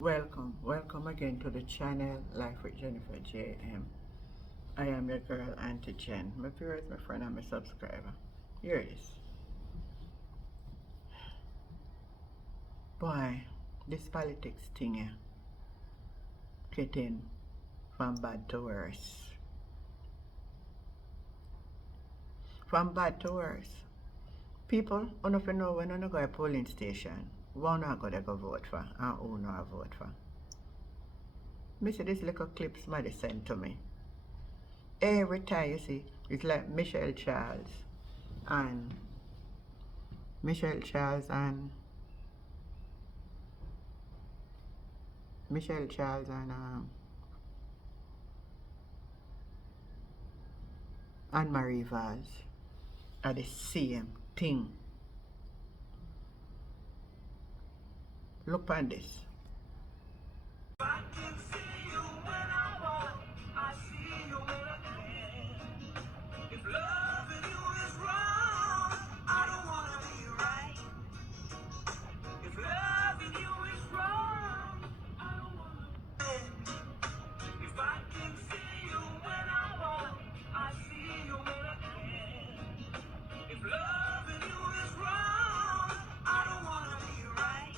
Welcome again to the channel Life with Jennifer JM. I am your girl Auntie Jen. My viewers, my friend, and my subscriber. Here it is. Boy, this politics thing here, getting from bad to worse. From bad to worse. People, I don't know when I go to a polling station, one I go vote for and who I vote for. Me see this little clip somebody sent to me. Every time you see, it's like Michelle Charles and Michelle Charles and AnnMarie Vaz are the same thing. Look on this. I can see you when I walk. I see you when I can. If loving you is wrong, I don't wanna be right. If loving you is wrong, I don't wanna be. If I can see you when I walk, I see you when I can. If loving you is wrong, I don't wanna be right.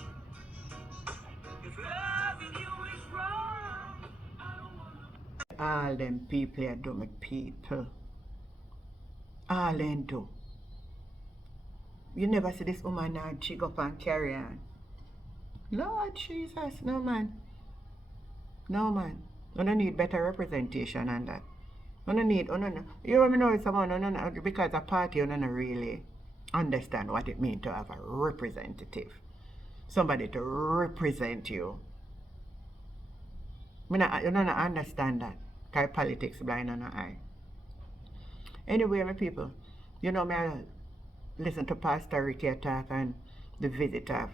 If loving you is wrong, I don't wanna be. All them people are dumb people. All them do. You never see this woman now jig up and carry on. Lord Jesus, no man. No man. You don't need better representation than that. You don't need, you know someone, because a party, you don't really understand what it means to have a representative. Somebody to represent you. You don't understand that. Because politics blind on the eye. Anyway, my people, you know me, I listen to Pastor Ricky talk and the visit of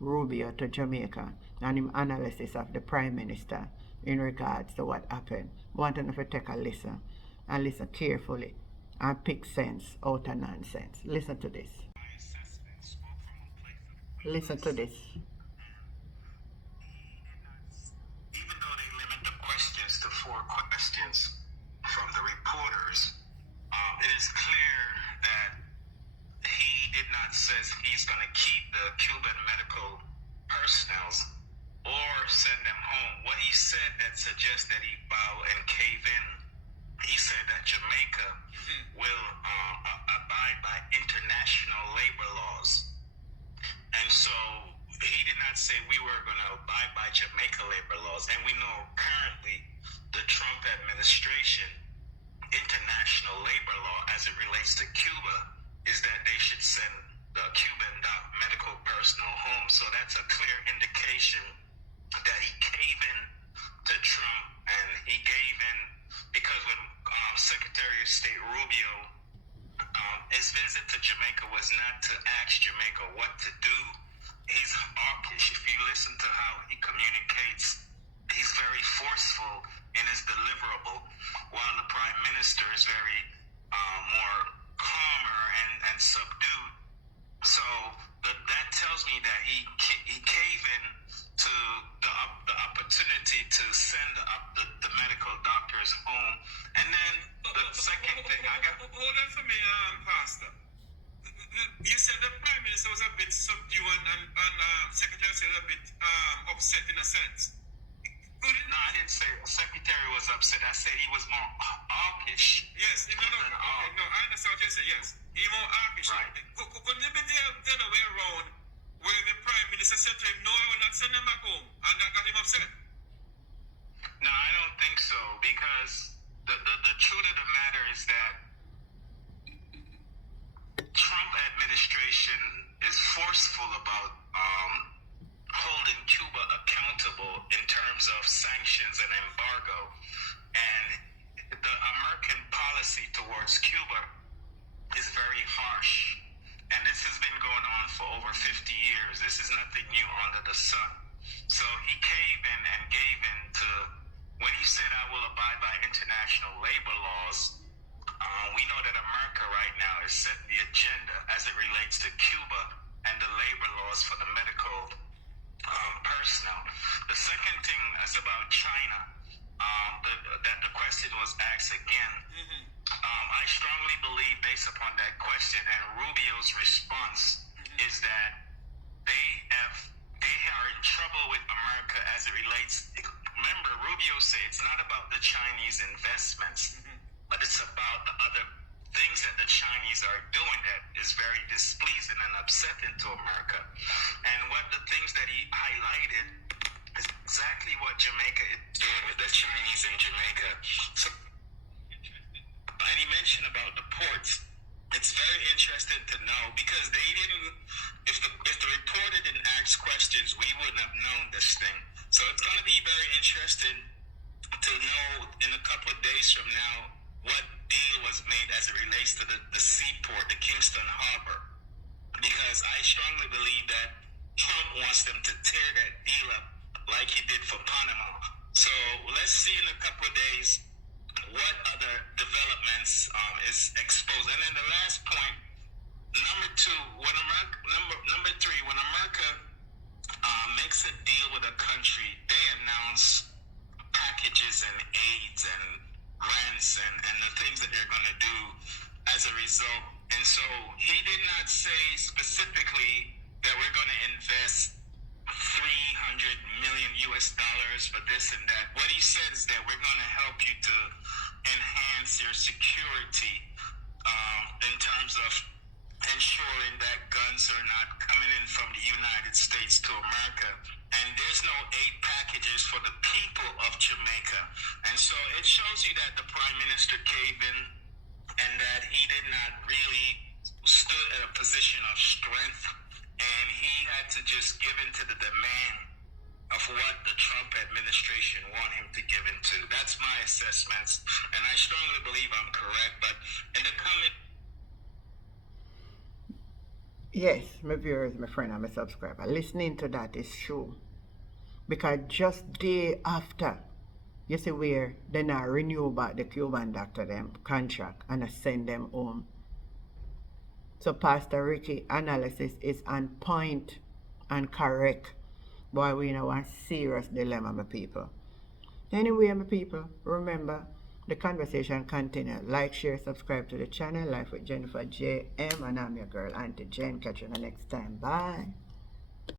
Rubio to Jamaica and his analysis of the Prime Minister in regards to what happened. I want to take a listen and listen carefully and pick sense out of nonsense. Listen to this. Listen to this. Even though they limit the questions to 4 questions from the reporters, it is clear that he did not say he's going to keep the Cuban medical personnel or send them home. What he said that suggests that he bow and cave in. He said that Jamaica will abide by international labor laws. And so he did not say we were going to abide by Jamaica labor laws. And we know currently the Trump administration, international labor law as it relates to Cuba, is that they should send the Cuban medical personnel home. So that's a clear indication that he gave in to Trump, and he gave in because when Secretary of State Rubio, his visit to Jamaica was not to ask Jamaica what to do. He's hawkish. If you listen to how he communicates, he's very forceful in his deliverable, while the Prime Minister is very more calmer and subdued. So that tells me that he gave in to the opportunity to send the medical doctors home. And then the second thing, I got... Hold on for me, Pastor. You said the Prime Minister was a bit subdued and Secretary was a bit upset in a sense. No, I didn't say Secretary was upset. I said he was more hawkish. Yes, no, I understand what you say, yes. He more hawkish. Right. Could there be the other way around where the Prime Minister said to him, no, I will not send him back home, and that got him upset? No, I don't think so, because the truth of the matter is that Trump administration is forceful about holding Cuba accountable in terms of sanctions and embargo. And the American policy towards Cuba is very harsh. And this has been going on for over 50 years. This is nothing new under the sun. So he caved in and gave in to, when he said, I will abide by international labor laws, we know that America right now is setting the agenda as it relates to Cuba and the labor laws for the medical personal. The second thing is about China. That the question was asked again. I strongly believe, based upon that question and Rubio's response, is that they are in trouble with America as it relates. Remember, Rubio said it's not about the Chinese investments, but it's about the other things that the Chinese are doing that is very displeasing and upsetting to America. And what the things that he highlighted is exactly what Jamaica is doing with the Chinese in Jamaica. So, and he mentioned about the ports. It's very interesting to know because they didn't. If the reporter didn't ask questions, we wouldn't have known this thing. So it's going to be very interesting to know in a couple of days from now what deal was made as it relates to the seaport, the Kingston Harbor, because I strongly believe that Trump wants them to tear that deal up like he did for Panama. So let's see in a couple of days what other developments is exposed. And then the last point, number three, when America makes a deal with a country, they announce packages and aids and grants and the things that they're going to do as a result. And so he did not say specifically that we're going to invest $300 million for this and that. What he said is that we're going to help you to enhance your security in terms of ensuring that guns are not coming in from the United States to America. And there's no aid packages for the people of Jamaica. And so it shows you that the Prime Minister caved in and that he did not really stood at a position of strength, and he had to just give in to the demand of what the Trump administration want him to give into. That's my assessments, and I strongly believe I'm correct, but in the coming... Yes, my viewers, my friend, and my subscriber, listening to that is true. Because just day after, you see where they now renew back the Cuban doctor them contract and I send them home. So Pastor Ricky analysis is on point and correct. Boy, we know a serious dilemma, my people. Anyway, my people, remember, the conversation continue. Like, share, subscribe to the channel. Life with Jennifer JM, and I'm your girl, Auntie Jen. Catch you the next time. Bye.